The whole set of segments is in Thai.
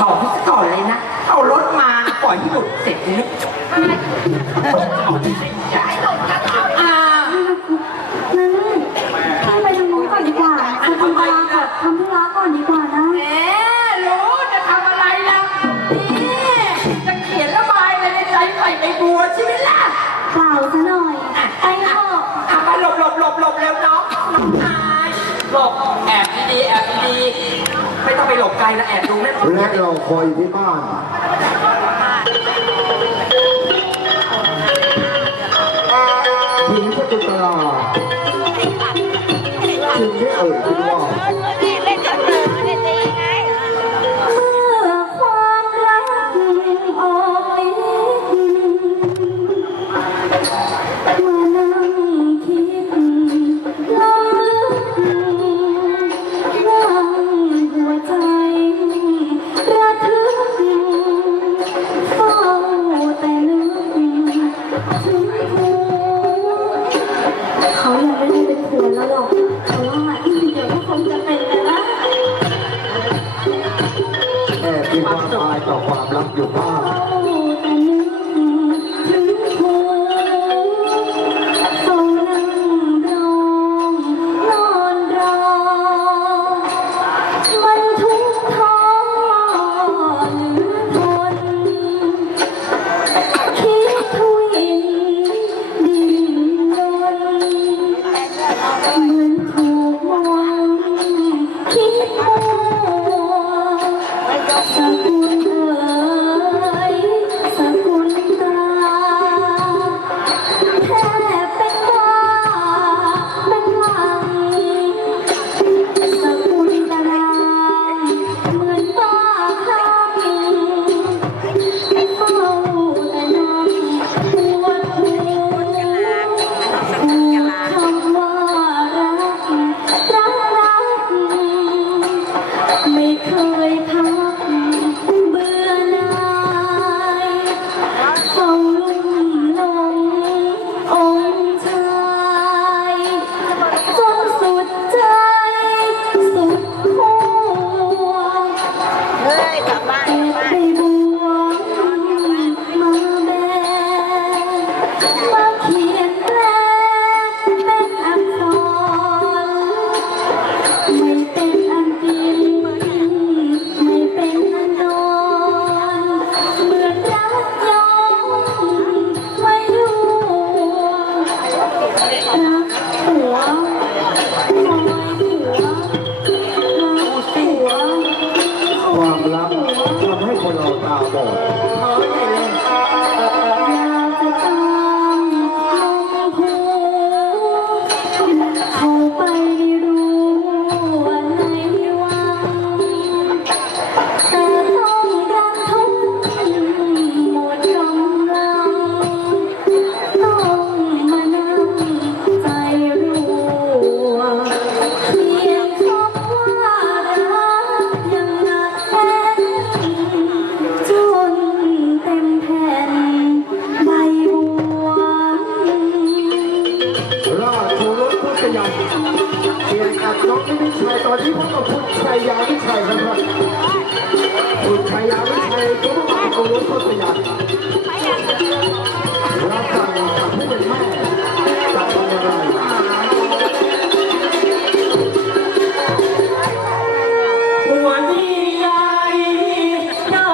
บอกให้ก่อนเลยนะ เอารถมาปล่อยให้หลุดเสร็จเลยอ่านั้นพี่ไปทางนู้นก่อนดีกว่าไปทำธุระก่อนทำธุระก่อนดีกว่านะแหมรู้จะทำอะไรล่ะนี่จะเขียนระบายอะไรในใจใส่ในบัวใช่ไหมล่ะเปล่าซะหน่อย ไปเถอะ อะมาหลบหลบหลบหลบเร็วน้องน้องนา หลบแอบดีๆแอบดีๆไม่ต้องไปหลบไกลนะแอบดูแม่และเราคอยอยู่ที่บ้านหญิงสกุลตลาจึงได้เอ่ยขึ้นว่า เขายังไม่ได้เป็นผัวแล้วหรอกแต่ว่าเดี๋ยวก็คงจะเป็นแล้วนะแอบมีความอายต่อความรักอยู่บ้าง สกุ ค ตชัยตอนนี้พบกับคุณชัยยาวิชัยนะครับคุณชัยยาวิชัยก็ต้องมาเอารถพุทธยันรับสั่งจากผู้เป็นแม่จากวันอะไรหัวดีใหญ่ได้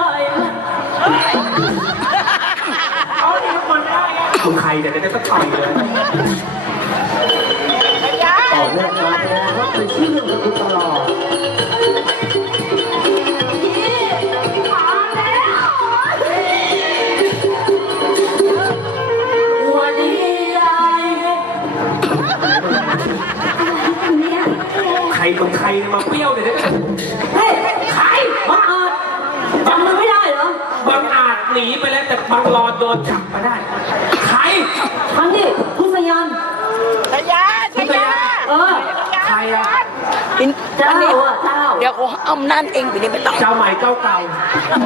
เอาดิทุกคนได้ไงมึงใครเดี๋ยวเดี๋ยวจะต่อยเลยต่อเนื่องการแสดงครับในชื่อเรื่องสกุล บังรอนโดนจับมาได้ ใครทำดิพุทธยันชยาชยาเออใครอะอินเจ้าอันนี้อะเจ้าเดี๋ยวเขาเอานั่นเองไปนี่ไม่ต้อง เจ้าใหม่เจ้าเก่า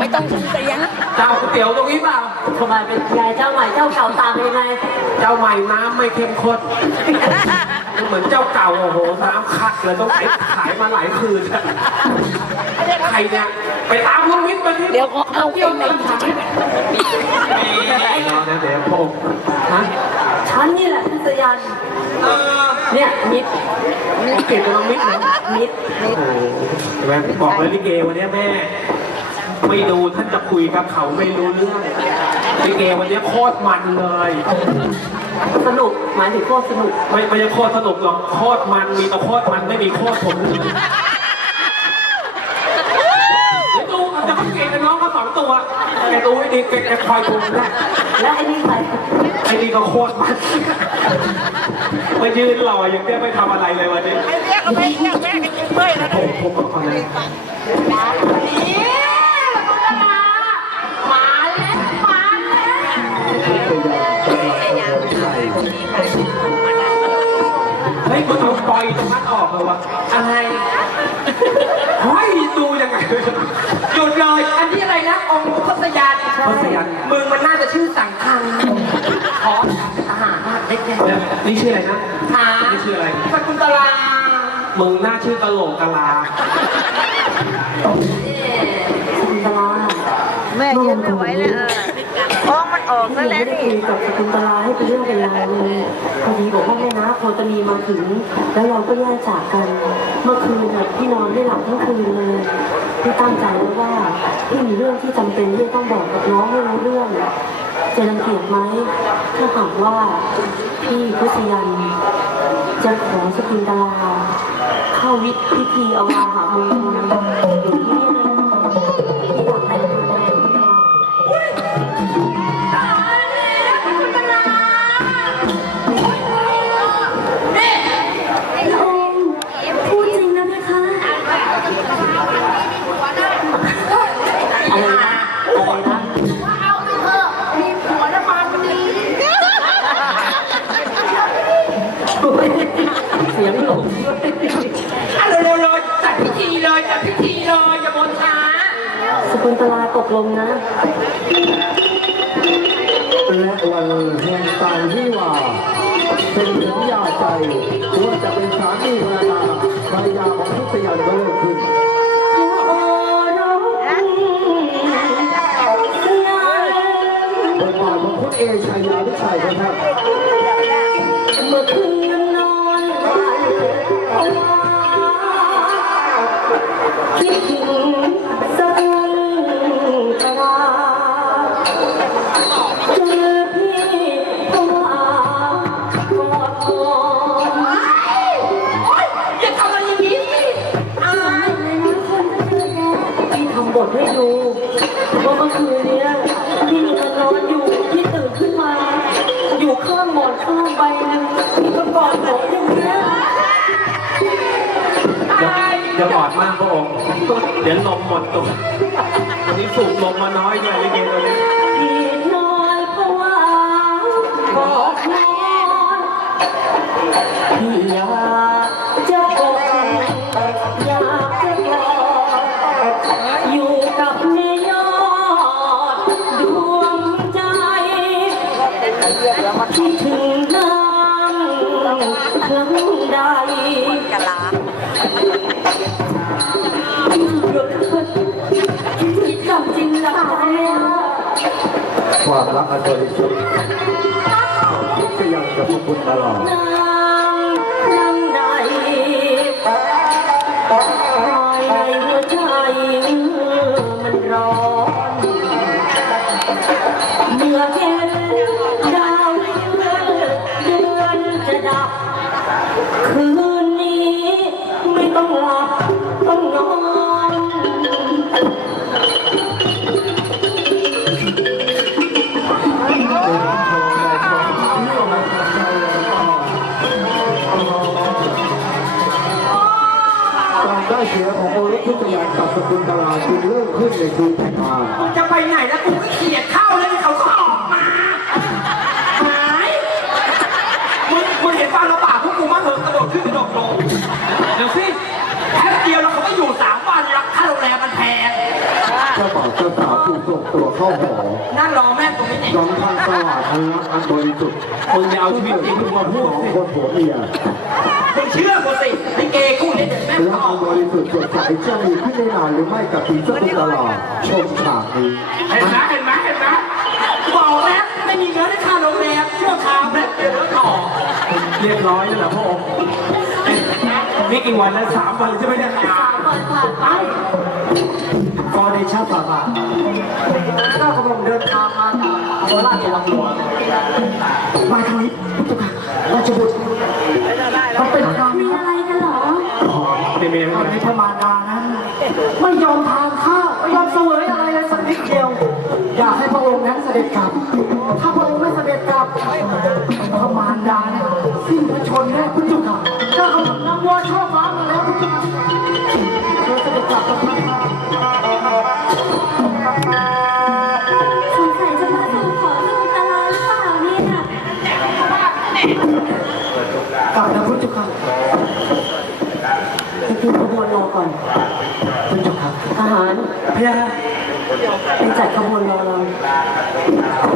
ไม่ต้องชยาเจ้าก๋วยเตี๋ยวตรงนี้เปล่า ทำไมเป็นยายเจ้าใหม่เจ้าเก่าตามเป็นยังไงเจ้าใหม่น้ำไม่เข้มข้นเหมือนเจ้าเก่าโอ้โหน้ำคัดเลยต้องขายขายมาหลายคืน ใครเนี่ยไปตามน้องมิตรมาที่เดี๋ยวเขาเอาเองในจริงรอนะเดี๋ยวพงฮะฉันนี่แหละพิษยันเออเนี่ยมิดเก็บกับน้องมิตรเหรอมิดโอ้โหเห็นไหมบอกเลยลิเกวันเนี้ยแม่ ไม่ดูท่านจะคุยกับเขาไม่รู้เรื่องลิเกวันเนี้ยโคตรมันเลยสนุกหมายถึงโคตรสนุก ไม่ไม่ใช่โคตรสนุกหรอกโคตรมันมีแต่โคตรมันไม่มีโคตรผมเลยเดี๋ยวดูจะเขาเก่งกับน้องเขาสองตัว แกดูให้ดีแกแกคอยดูนะและไอ้นี่ใครไอ้นี่ก็โคตรมันมายืนรออย่างเนี้ยไม่ทำอะไรเลยวันนี้ๆเรียกเขาไปเรียกแม่กันยิงเมื่อยแล้วผมผมก็เอาเลยมาแล้วมาแล้วพุทธยานกำลังเดินไปเฮ้ยคุณเอาปล่อยตรงนั้นออกเลยวะอะไรเฮ้ยดู ยานมึงมันน่าจะชื่อสังคังขอทหารเล็กๆนี่ชื่ออะไรนะหานี่ชื่ออะไรสกุลตลามึงน่าชื่อตลกกะลาสกุลตลาแม่ยืนไม่ไหวแล้วเออท้องมันออกที่แล้วแหละไม่ได้นี่คุยกับสกุลตลาให้เป็นเรื่องเป็นราวเลยพอดีบอกว่าแม่นะพอจะมีมาถึง แล้วเราก็แยกจากกัน เมื่อคืนพี่นอนไม่หลับทั้งคืนเลยพี่ตั้งใจไว้ว่าพี่มีเรื่องที่จำเป็นที่จะต้องบอกกับน้องให้รู้เรื่องจะรังเกียจไหมถ้าหากว่าพี่พุทธยันจะขอสกุลตลาเข้าวิพิธีเอาวาหามืออยู่ที่นี่ กุลตลาตกลงนะ และวันแห่งต่างที่ว่าเป็นสัญญาใจว่าจะเป็นสามีภรรยาภรรยาของพุทธยานก็เริ่มขึ้นโอ้ร้องเสียงบทบาทของคุณเอชายาวิชัยครับเมื่อคืนนอนฝันภาวะคิดถึง พี่ทำบให้ดูว่าเมื่อคืนเนี้ยพี่นนอนอยู่พี่ตื่นขึ้นมา อยู่ข้างหมอนข้างใบหนึงพี่ก็กอดผมอย่างเงี้ยอย่าอย่ากอดมากพระองค์เดี๋ยวลมหมดตัววันนี้สูบลมมาน้อยด้วยลิเกตัวนี้พี่นอนเพราะว่าบอกนอนพี่อยาก ความรักอันบริสุทธิ์ของพุทธยานกับพระคุณตลอดน้ำครั้งใดคอยในหัวใจ มขึ้นในคืนแต่งงานมึงจะไปไหนแล้วกูก็เขียดเข้าแล้วเขาก็ออกมาหายมึงมึงเห็นฟ้าเราป่าพวกกูมาเหอะกระโดดขึ้นกระโดดลงเดี๋ยวสิแป๊บเดียวเราเขาก็อยู่สามวันราคาโรงแรมมันแพงเจ้าบ่าวเจ้าสาวถูกส่งตัวเข้าหอนั่งรอแม่ตรงนี้เนี่ยยอมทางตลาดอันรักอันบริสุทธิ์มึงจะเอาชีวิตจริงมึงมาพูสดองสิคนผัวเมียมึงเชื่อกูสิลิเกคู่นี้เดี๋ยว แม่และควาบริสุทธิ์สดใสจะมีขึ้นได้นานหรือไม่กับทีมสกุลตลอดชมฉากนี้เห็นไหมเห็นไหมเห็นไหมบอกแล้วไม่มีเงินให้ค่าโรงแรมชั่วคราวแล้วเดี๋ยวต่อเรียบร้อยแล้วเหรอพระองค์นี่กี่วันแล้วสามวันใช่ไหมเนี่ยสามวันผ่านไปขอในชาติฝ่าข้ากำลังเดินทางมาจากโคราชจังหวัดหลวง อมทานข้าวไม่ยอมเสวยอะไรเลยสักนิดเดียว อยากให้พระองค์นั้นเสด็จกลับ ถ้าพระองค์ไม่เสด็จกลับพระมารดาเนี่ยสิ้นพระชนม์แน่พุทธค่ะข้ากำลังนำวัวช่อฟ้ามาแล้วพุทธค่ะเชิญเสด็จกลับกับพระค่ะสงสัยจะมาสู่ขอสกุลตลาหรือเปล่าเนี่ย กลับนะพุทธค่ะจะดูขบวนรอก่อนพุทธค่ะท หารพยาไปจัดขบวนรอเรา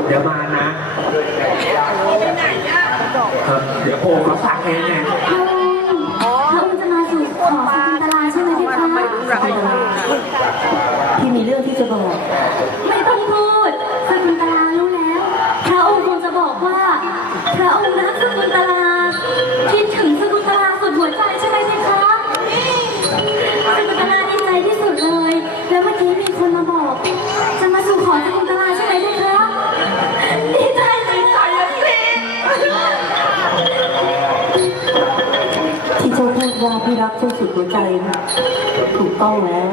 เดี๋ยวมานะเออเดี๋ยวโอ่งเขาสั่งเองไงพระองค์พระองค์จะมาสู่ขอสกุลตลาใช่ไหมพี่คะที่มีเรื่องที่จะบอก ไม่ต้องพูดสกุลตลารู้แล้ว พระองค์คงจะบอกว่า พระองค์รักสกุลตลาคิดถึง หัวใจนะถูกต้องแล้ว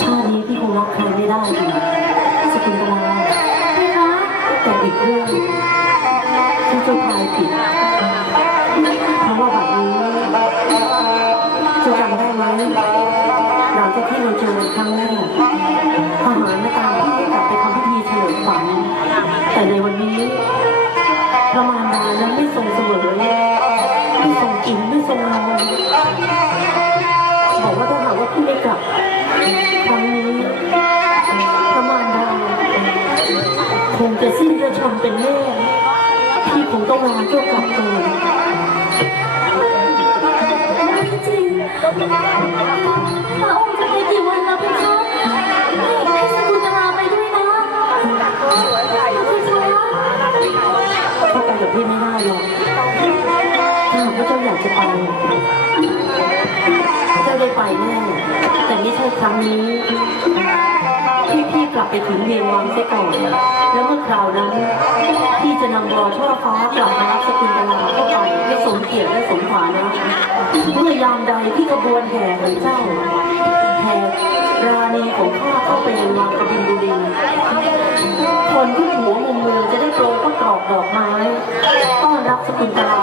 ชาตินี้พี่คงรักใครไม่ได้อี ชนม์เป็นแม่พี่คงต้องลาเจ้ากลับตัวไม่จริงพระองค์จะไปกี่วันแล้วพี่คะให้สกุลตลาไปด้วยนะพี่คะเข้าไปกับพี่ไม่ได้หรอกถ้าหากว่าเจ้าอยากจะไปเจ้าได้ไปแน่แต่ไม่ใช่ครั้งนี้ พี่พี่กลับไปถึงเวียงวังเสียก่อน แล้วเมื่อคราวนั้นพี่จะนำรอช่อฟ้ากลับมารับสกุลตลาเข้าไปให้สมเกียรติและสมฐานะเมื่อยามใดที่ขบวนแห่ของเจ้าแห่ราณีของข้าเข้าไปในวังกบินบุรีคนที่หัวมุมเมืองจะได้โปรยข้าวกรอบดอกไม้ต้อนรับสกุลตลา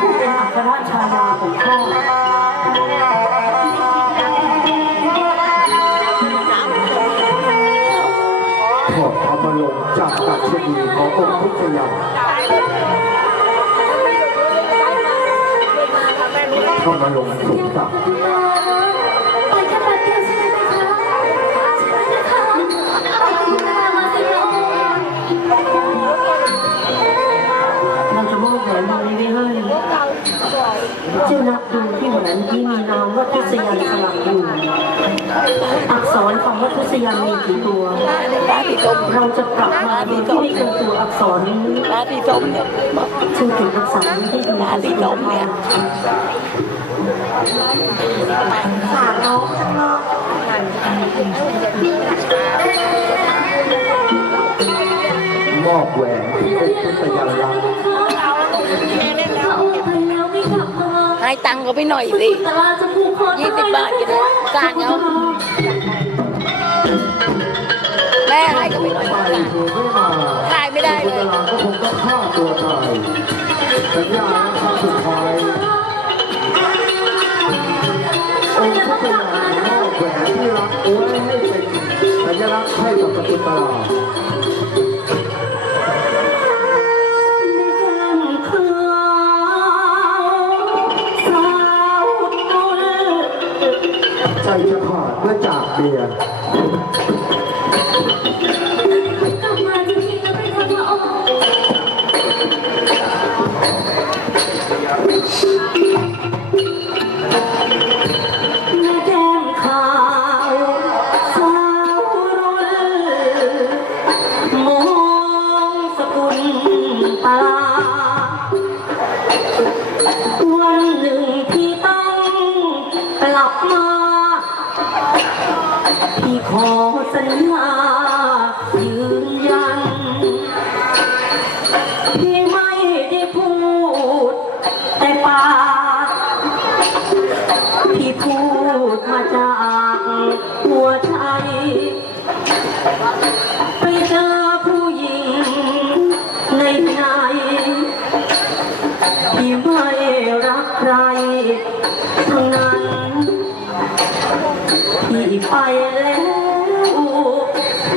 ผู้เป็นอัครชายาของข้า จากตัดชนีขององค์พุทธยาเข้ามาลงสมศักดิ์ไปแค่แป๊บเดียวใช่ไหมคะใช่ไหมคะเอาสกุลตลามาสิพระองเราจะมอบแหวนวงนี้ไว้ให้ เจ้านับดูที่แหวนที่มีนามว่าทุสยันสลักอยู่ อักษรคำว่าทุสยันมีกี่ตัว เราจะปรับมาโดยที่ไม่เกินตัวอักษรนี้ร้านที่ส้มเนี่ยเชื่อถือรักษาไม่ได้ดีร้านที่ส้มเนี่ยมอบแหวนที่องค์พุทธยาลัก ให้ตังค์เขาไปหน่อยสิยี่สิบบาทก็ได้กางเอาแม่ให้เขาไปหน่อยไปละเธอไม่มาขายไม่ได้เลยลาก็คงต้องฆ่าตัวตายสัญญาครั้งสุดท้ายองค์พุทธยามอบแหวนที่รักโอ้ให้เป็นสัญลักษณ์ให้กับสกุลตล และจากเบียร์แม่แก้มขาวสาวรุ่นมองสกุลตา ขอสัญญายืนยัน พี่ไม่ได้พูด แต่ปากพี่พูดมาจากหัวใจ ไปเจอผู้หญิงในในพี่ไม่รักใครทั้งนั้น พี่ไปแล้ว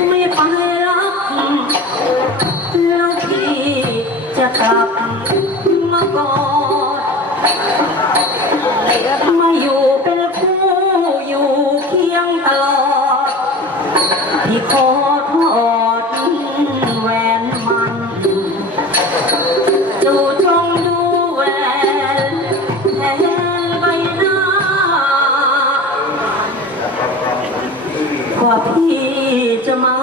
ไม่ไปรักแล้วพี่จะกลับมากอดมาอยู่ মা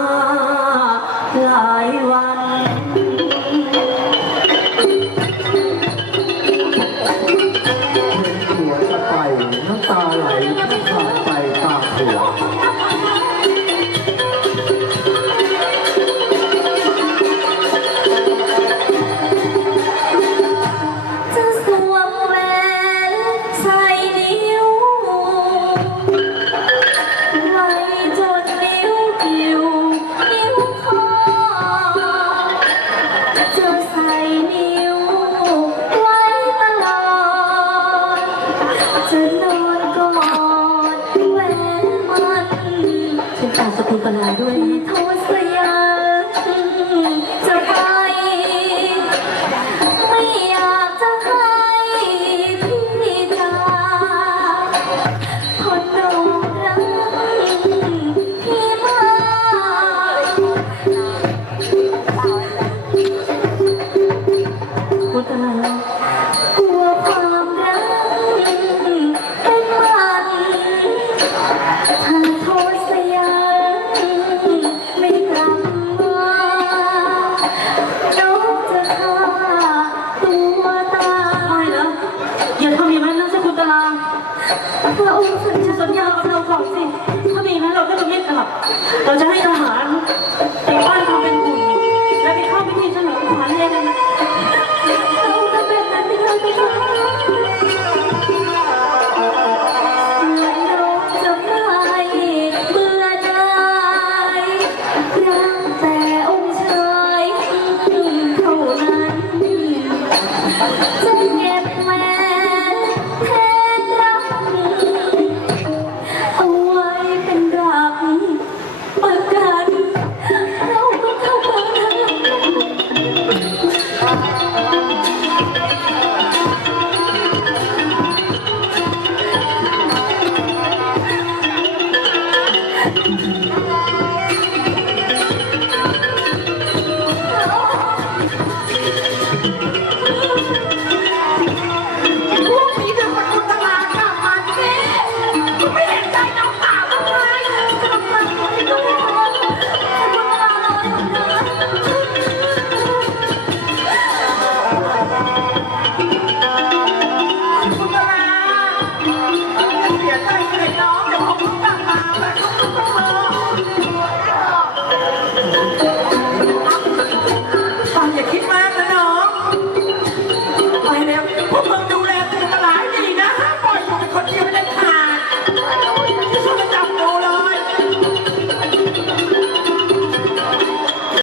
เราจะให้ทหาร